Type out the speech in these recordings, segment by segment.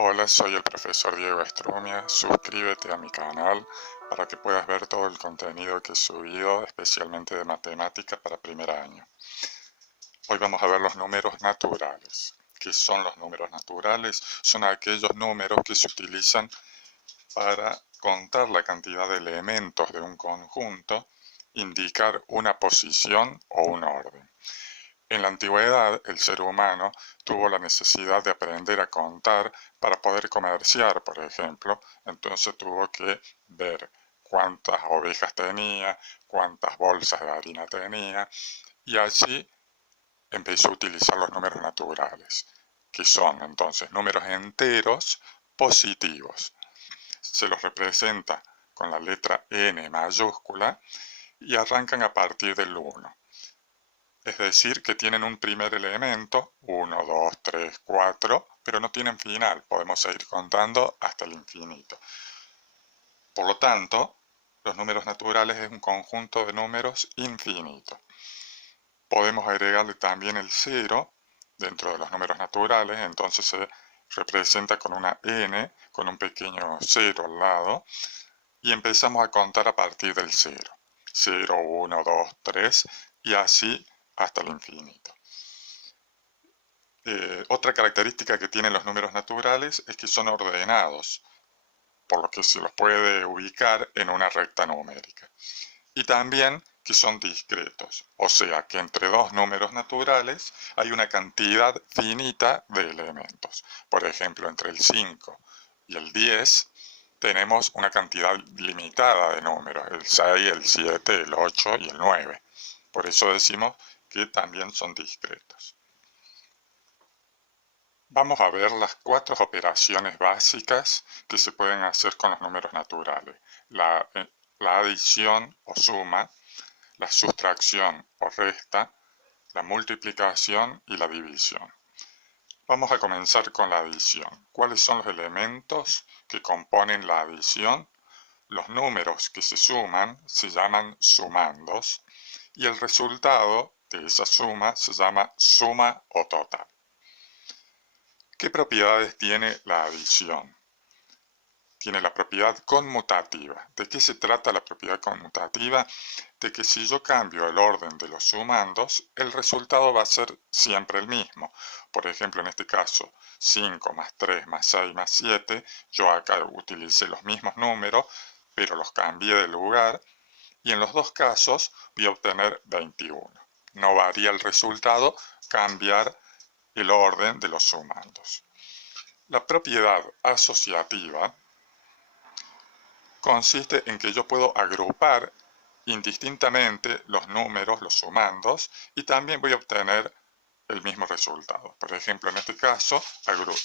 Hola, soy el profesor Diego Estrumia. Suscríbete a mi canal para que puedas ver todo el contenido que he subido, especialmente de matemática para primer año. Hoy vamos a ver los números naturales. ¿Qué son los números naturales? Son aquellos números que se utilizan para contar la cantidad de elementos de un conjunto, indicar una posición o un orden. En la antigüedad, el ser humano tuvo la necesidad de aprender a contar para poder comerciar, por ejemplo. Entonces tuvo que ver cuántas ovejas tenía, cuántas bolsas de harina tenía, y así empezó a utilizar los números naturales, que son entonces números enteros positivos. Se los representa con la letra n mayúscula y arrancan a partir del 1. Es decir, que tienen un primer elemento, 1, 2, 3, 4, pero no tienen final. Podemos seguir contando hasta el infinito. Por lo tanto, los números naturales es un conjunto de números infinito. Podemos agregarle también el 0 dentro de los números naturales, entonces se representa con una n, con un pequeño 0 al lado, y empezamos a contar a partir del 0. 0, 1, 2, 3, y así hasta el infinito. Otra característica que tienen los números naturales es que son ordenados, por lo que se los puede ubicar en una recta numérica. Y también que son discretos, o sea que entre dos números naturales hay una cantidad finita de elementos. Por ejemplo, entre el 5 y el 10 tenemos una cantidad limitada de números, el 6, el 7, el 8 y el 9. Por eso decimos que también son discretos. Vamos a ver las 4 operaciones básicas que se pueden hacer con los números naturales. La adición o suma, la sustracción o resta, la multiplicación y la división. Vamos a comenzar con la adición. ¿Cuáles son los elementos que componen la adición? Los números que se suman se llaman sumandos y el resultado de esa suma se llama suma o total. ¿Qué propiedades tiene la adición? Tiene la propiedad conmutativa. ¿De qué se trata la propiedad conmutativa? De que si yo cambio el orden de los sumandos, el resultado va a ser siempre el mismo. Por ejemplo, en este caso, 5 más 3 más 6 más 7, yo acá utilicé los mismos números, pero los cambié de lugar, y en los dos casos voy a obtener 21. No varía el resultado cambiar el orden de los sumandos. La propiedad asociativa consiste en que yo puedo agrupar indistintamente los números, los sumandos, y también voy a obtener el mismo resultado. Por ejemplo, en este caso,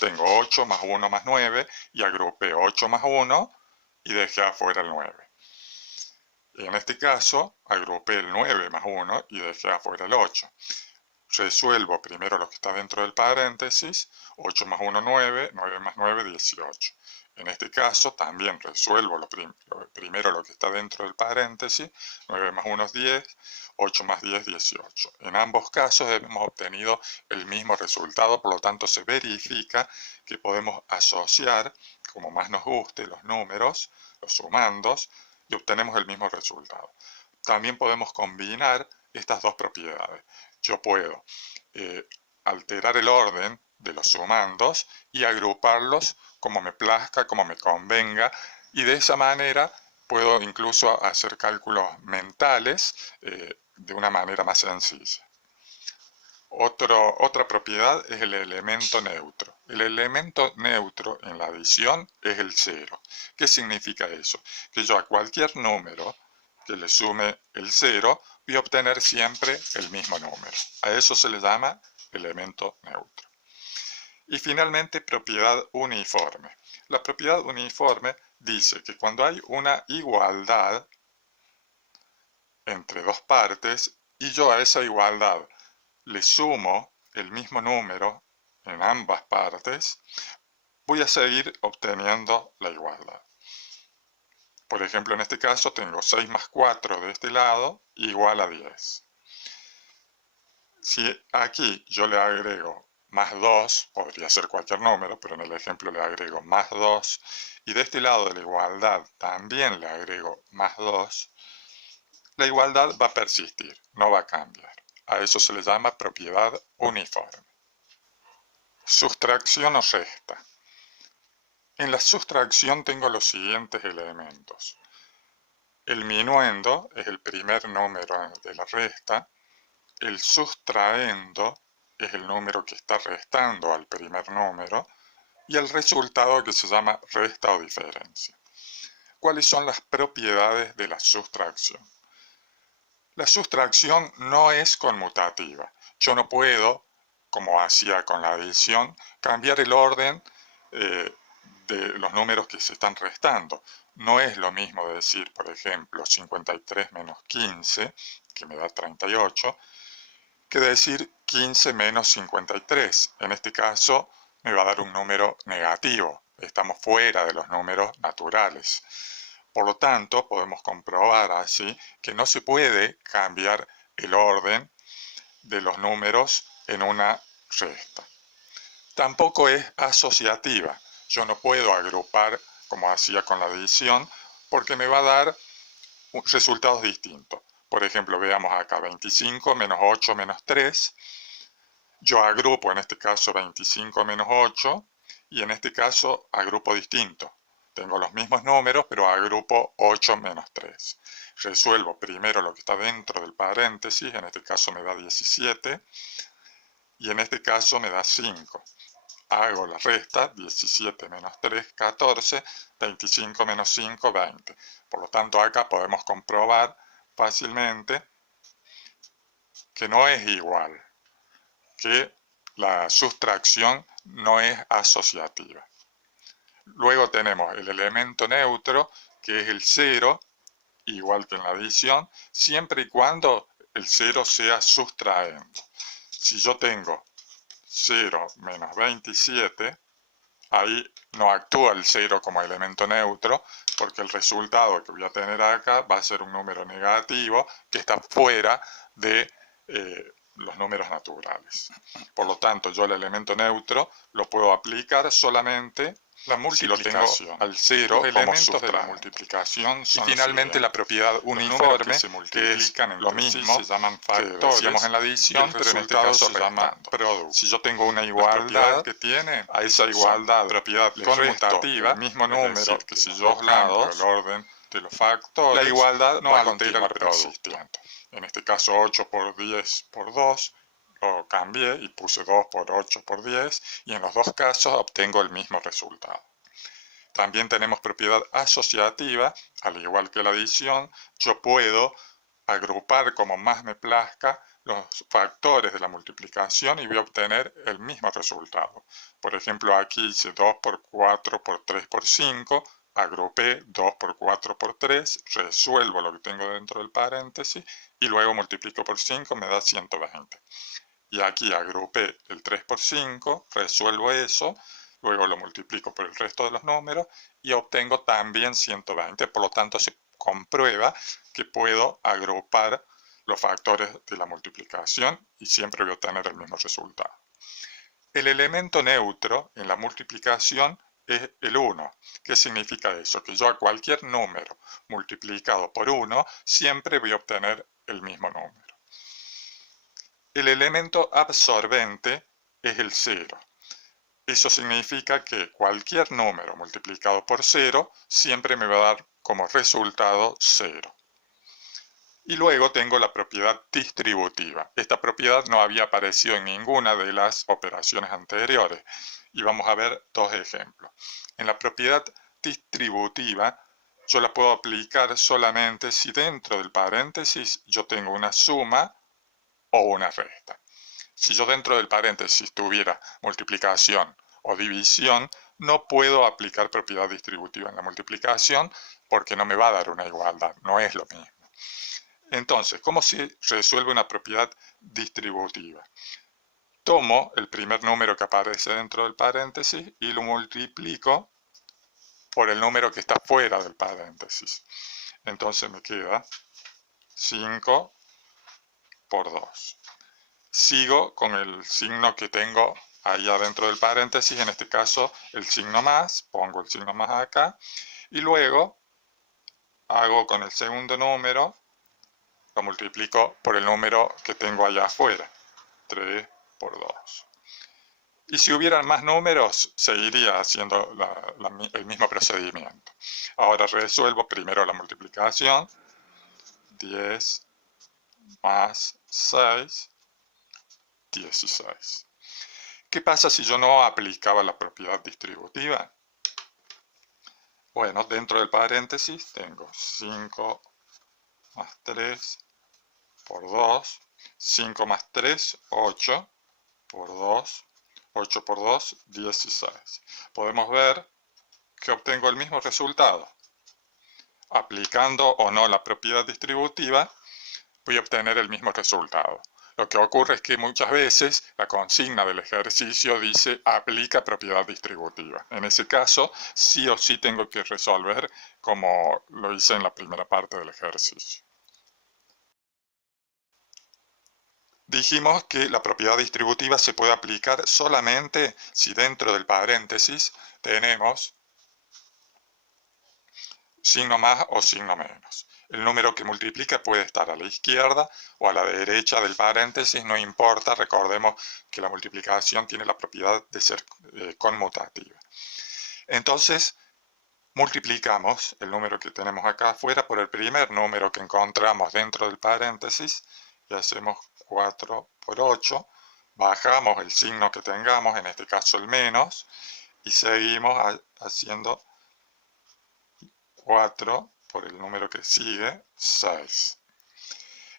tengo 8 más 1 más 9, y agrupé 8 más 1 y dejé afuera el 9. Y en este caso, agrupé el 9 más 1 y dejé afuera el 8. Resuelvo primero lo que está dentro del paréntesis, 8 más 1, 9, 9 más 9, 18. En este caso también resuelvo primero lo que está dentro del paréntesis, 9 más 1 es 10, 8 más 10, 18. En ambos casos hemos obtenido el mismo resultado, por lo tanto se verifica que podemos asociar, como más nos guste, los números, los sumandos, y obtenemos el mismo resultado. También podemos combinar estas dos propiedades. Yo puedo alterar el orden de los sumandos y agruparlos como me plazca, como me convenga, y de esa manera puedo incluso hacer cálculos mentales de una manera más sencilla. Otra propiedad es el elemento neutro. El elemento neutro en la adición es el 0. ¿Qué significa eso? Que yo a cualquier número que le sume el 0 voy a obtener siempre el mismo número. A eso se le llama elemento neutro. Y finalmente, propiedad uniforme. La propiedad uniforme dice que cuando hay una igualdad entre dos partes y yo a esa igualdad le sumo el mismo número en ambas partes, voy a seguir obteniendo la igualdad. Por ejemplo, en este caso tengo 6 más 4 de este lado igual a 10. Si aquí yo le agrego más 2, podría ser cualquier número, pero en el ejemplo le agrego más 2, y de este lado de la igualdad también le agrego más 2, la igualdad va a persistir, no va a cambiar. A eso se le llama propiedad uniforme. Sustracción o resta. En la sustracción tengo los siguientes elementos. El minuendo es el primer número de la resta. El sustraendo es el número que está restando al primer número. Y el resultado que se llama resta o diferencia. ¿Cuáles son las propiedades de la sustracción? La sustracción no es conmutativa. Yo no puedo, como hacía con la adición, cambiar el orden de los números que se están restando. No es lo mismo decir, por ejemplo, 53 menos 15, que me da 38, que decir 15 menos 53. En este caso me va a dar un número negativo. Estamos fuera de los números naturales. Por lo tanto, podemos comprobar así que no se puede cambiar el orden de los números en una resta. Tampoco es asociativa. Yo no puedo agrupar como hacía con la adición porque me va a dar resultados distintos. Por ejemplo, veamos acá 25 menos 8 menos 3. Yo agrupo en este caso 25 menos 8 y en este caso agrupo distinto. Tengo los mismos números, pero agrupo 8 menos 3. Resuelvo primero lo que está dentro del paréntesis, en este caso me da 17, y en este caso me da 5. Hago la resta, 17 menos 3, 14, 25 menos 5, 20. Por lo tanto, acá podemos comprobar fácilmente que no es igual, que la sustracción no es asociativa. Luego tenemos el elemento neutro, que es el 0, igual que en la adición, siempre y cuando el 0 sea sustraendo. Si yo tengo 0 menos 27, ahí no actúa el 0 como elemento neutro, porque el resultado que voy a tener acá va a ser un número negativo que está fuera de los números naturales. Por lo tanto, yo el elemento neutro lo puedo aplicar solamente la multiplicación. Si lo tengo al 0, los elementos de la multiplicación son y finalmente la propiedad uniforme, que es lo mismo, se llaman factores, que decíamos en la adición, pero en este caso se llama producto. Si yo tengo una igualdad que tiene, a esa igualdad propiedad conmutativa, el mismo número, es decir, que si yo cambio el orden de los factores, la igualdad no altera el producto. En este caso 8 por 10 por 2, lo cambié y puse 2 por 8 por 10 y en los dos casos obtengo el mismo resultado. También tenemos propiedad asociativa, al igual que la adición, yo puedo agrupar como más me plazca los factores de la multiplicación y voy a obtener el mismo resultado. Por ejemplo, aquí hice 2 por 4 por 3 por 5, agrupé 2 por 4 por 3, resuelvo lo que tengo dentro del paréntesis y luego multiplico por 5, me da 120. Y aquí agrupé el 3 por 5, resuelvo eso, luego lo multiplico por el resto de los números y obtengo también 120. Por lo tanto, se comprueba que puedo agrupar los factores de la multiplicación y siempre voy a obtener el mismo resultado. El elemento neutro en la multiplicación es el 1. ¿Qué significa eso? Que yo a cualquier número multiplicado por 1 siempre voy a obtener el mismo número. El elemento absorbente es el 0. Eso significa que cualquier número multiplicado por 0 siempre me va a dar como resultado 0. Y luego tengo la propiedad distributiva. Esta propiedad no había aparecido en ninguna de las operaciones anteriores. Y vamos a ver dos ejemplos. En la propiedad distributiva, yo la puedo aplicar solamente si dentro del paréntesis yo tengo una suma o una resta. Si yo dentro del paréntesis tuviera multiplicación o división, no puedo aplicar propiedad distributiva en la multiplicación porque no me va a dar una igualdad, no es lo mismo. Entonces, ¿cómo se resuelve una propiedad distributiva? Tomo el primer número que aparece dentro del paréntesis y lo multiplico por el número que está fuera del paréntesis. Entonces me queda 5 por 2. Sigo con el signo que tengo ahí adentro del paréntesis, en este caso el signo más, pongo el signo más acá, y luego hago con el segundo número, lo multiplico por el número que tengo allá afuera, 3 por 2. Y si hubieran más números, seguiría haciendo el mismo procedimiento. Ahora resuelvo primero la multiplicación, 10 más 6, 16. ¿Qué pasa si yo no aplicaba la propiedad distributiva? Bueno, dentro del paréntesis tengo 5 más 3 por 2, 5 más 3, 8 por 2, 8 por 2, 16. Podemos ver que obtengo el mismo resultado. Aplicando o no la propiedad distributiva, voy a obtener el mismo resultado. Lo que ocurre es que muchas veces la consigna del ejercicio dice aplica propiedad distributiva. En ese caso, sí o sí tengo que resolver como lo hice en la primera parte del ejercicio. Dijimos que la propiedad distributiva se puede aplicar solamente si dentro del paréntesis tenemos signo más o signo menos. El número que multiplica puede estar a la izquierda o a la derecha del paréntesis, no importa, recordemos que la multiplicación tiene la propiedad de ser conmutativa. Entonces, multiplicamos el número que tenemos acá afuera por el primer número que encontramos dentro del paréntesis y hacemos 4 por 8, bajamos el signo que tengamos, en este caso el menos, y seguimos haciendo 4 por el número que sigue, 6.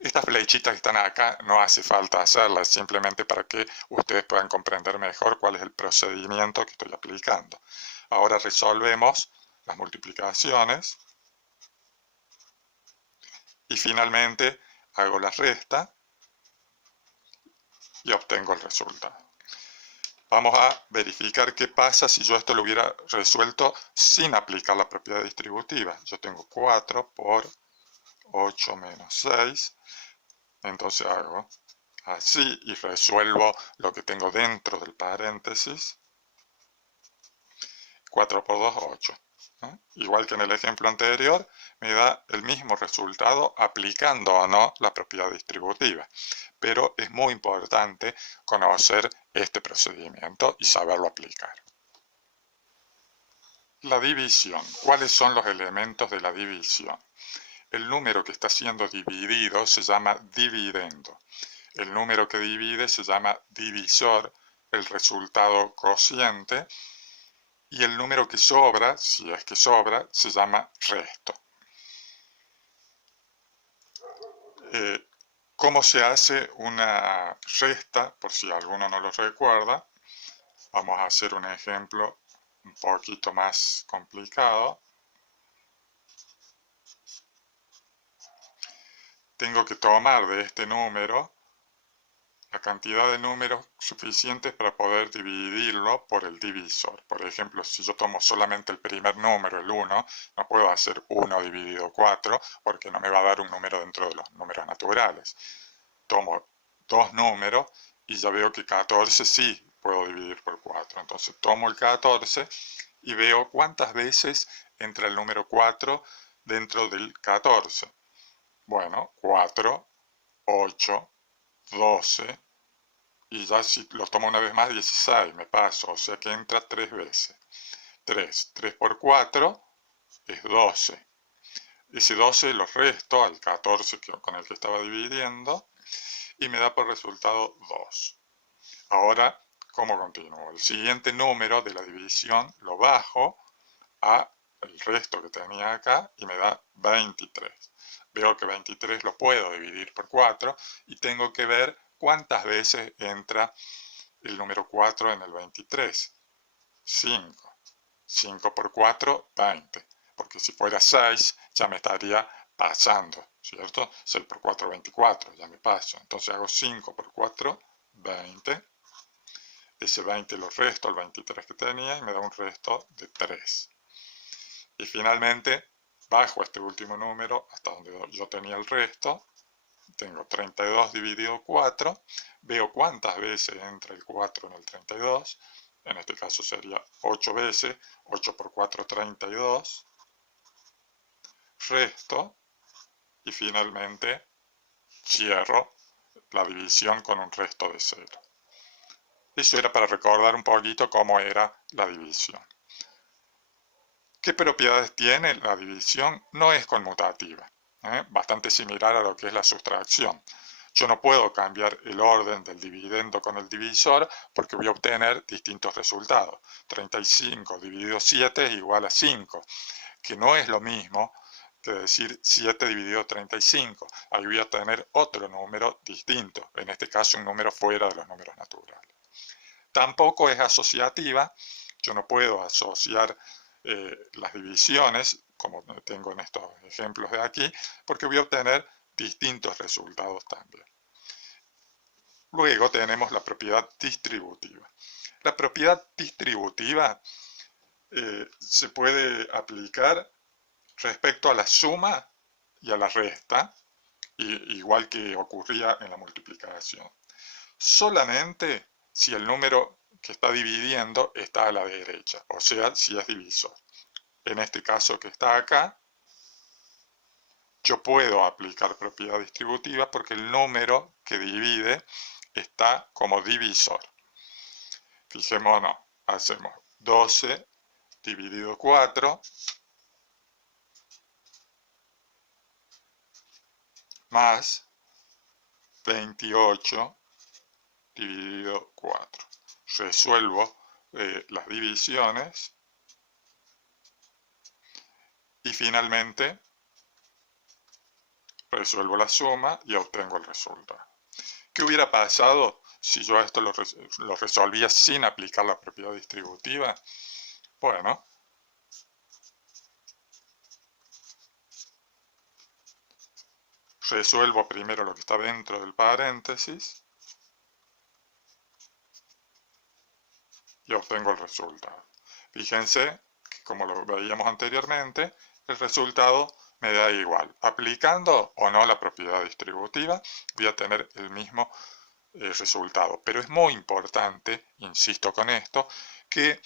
Estas flechitas que están acá no hace falta hacerlas, simplemente para que ustedes puedan comprender mejor cuál es el procedimiento que estoy aplicando. Ahora resolvemos las multiplicaciones y finalmente hago la resta y obtengo el resultado. Vamos a verificar qué pasa si yo esto lo hubiera resuelto sin aplicar la propiedad distributiva. Yo tengo 4 por 8 menos 6. Entonces hago así y resuelvo lo que tengo dentro del paréntesis. 4 por 2, 8. Igual que en el ejemplo anterior, me da el mismo resultado aplicando o no la propiedad distributiva. Pero es muy importante conocer este procedimiento y saberlo aplicar. La división. ¿Cuáles son los elementos de la división? El número que está siendo dividido se llama dividendo. El número que divide se llama divisor, el resultado cociente, y el número que sobra, si es que sobra, se llama resto. ¿Cómo se hace una resta? Por si alguno no lo recuerda, vamos a hacer un ejemplo un poquito más complicado. Tengo que tomar de este número la cantidad de números suficientes para poder dividirlo por el divisor. Por ejemplo, si yo tomo solamente el primer número, el 1, no puedo hacer 1 dividido 4 porque no me va a dar un número dentro de los números naturales. Tomo dos números y ya veo que 14 sí puedo dividir por 4. Entonces tomo el 14 y veo cuántas veces entra el número 4 dentro del 14. Bueno, 4, 8, 12, y ya si lo tomo una vez más, 16, me paso, o sea que entra 3 veces. 3 por 4 es 12. Ese 12 lo resto al 14 con el que estaba dividiendo y me da por resultado 2. Ahora, ¿cómo continúo? El siguiente número de la división lo bajo a el resto que tenía acá y me da 23. Veo que 23 lo puedo dividir por 4 y tengo que ver cuántas veces entra el número 4 en el 23. 5. 5 por 4, 20. Porque si fuera 6, ya me estaría pasando, ¿cierto? 6 por 4, 24, ya me paso. Entonces hago 5 por 4, 20. Ese 20 lo resto al 23 que tenía y me da un resto de 3. Y finalmente bajo este último número hasta donde yo tenía el resto tengo 32 dividido 4, veo cuántas veces entra el 4 en el 32, en este caso sería 8 veces, 8 por 4, 32, resto, y finalmente cierro la división con un resto de 0. Eso era para recordar un poquito cómo era la división. ¿Qué propiedades tiene la división? No es conmutativa, bastante similar a lo que es la sustracción. Yo no puedo cambiar el orden del dividendo con el divisor porque voy a obtener distintos resultados. 35 dividido 7 es igual a 5, que no es lo mismo que decir 7 dividido 35. Ahí voy a tener otro número distinto, en este caso un número fuera de los números naturales. Tampoco es asociativa, yo no puedo asociar las divisiones, como tengo en estos ejemplos de aquí, porque voy a obtener distintos resultados también. Luego tenemos la propiedad distributiva. La propiedad distributiva se puede aplicar respecto a la suma y a la resta, igual que ocurría en la multiplicación. Solamente si el número que está dividiendo está a la derecha, o sea, si es divisor. En este caso que está acá, yo puedo aplicar propiedad distributiva porque el número que divide está como divisor. Fijémonos, hacemos 12 dividido 4 más 28 dividido 4. Resuelvo las divisiones y finalmente resuelvo la suma y obtengo el resultado. ¿Qué hubiera pasado si yo esto lo resolvía sin aplicar la propiedad distributiva? Bueno, resuelvo primero lo que está dentro del paréntesis y obtengo el resultado. Fíjense que, como lo veíamos anteriormente, el resultado me da igual. Aplicando o no la propiedad distributiva, voy a tener el mismo resultado. Pero es muy importante, insisto con esto, que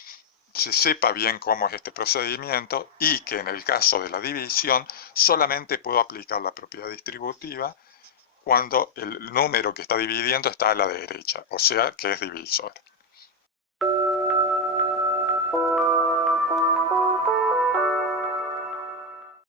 se sepa bien cómo es este procedimiento y que en el caso de la división solamente puedo aplicar la propiedad distributiva cuando el número que está dividiendo está a la derecha, o sea que es divisor.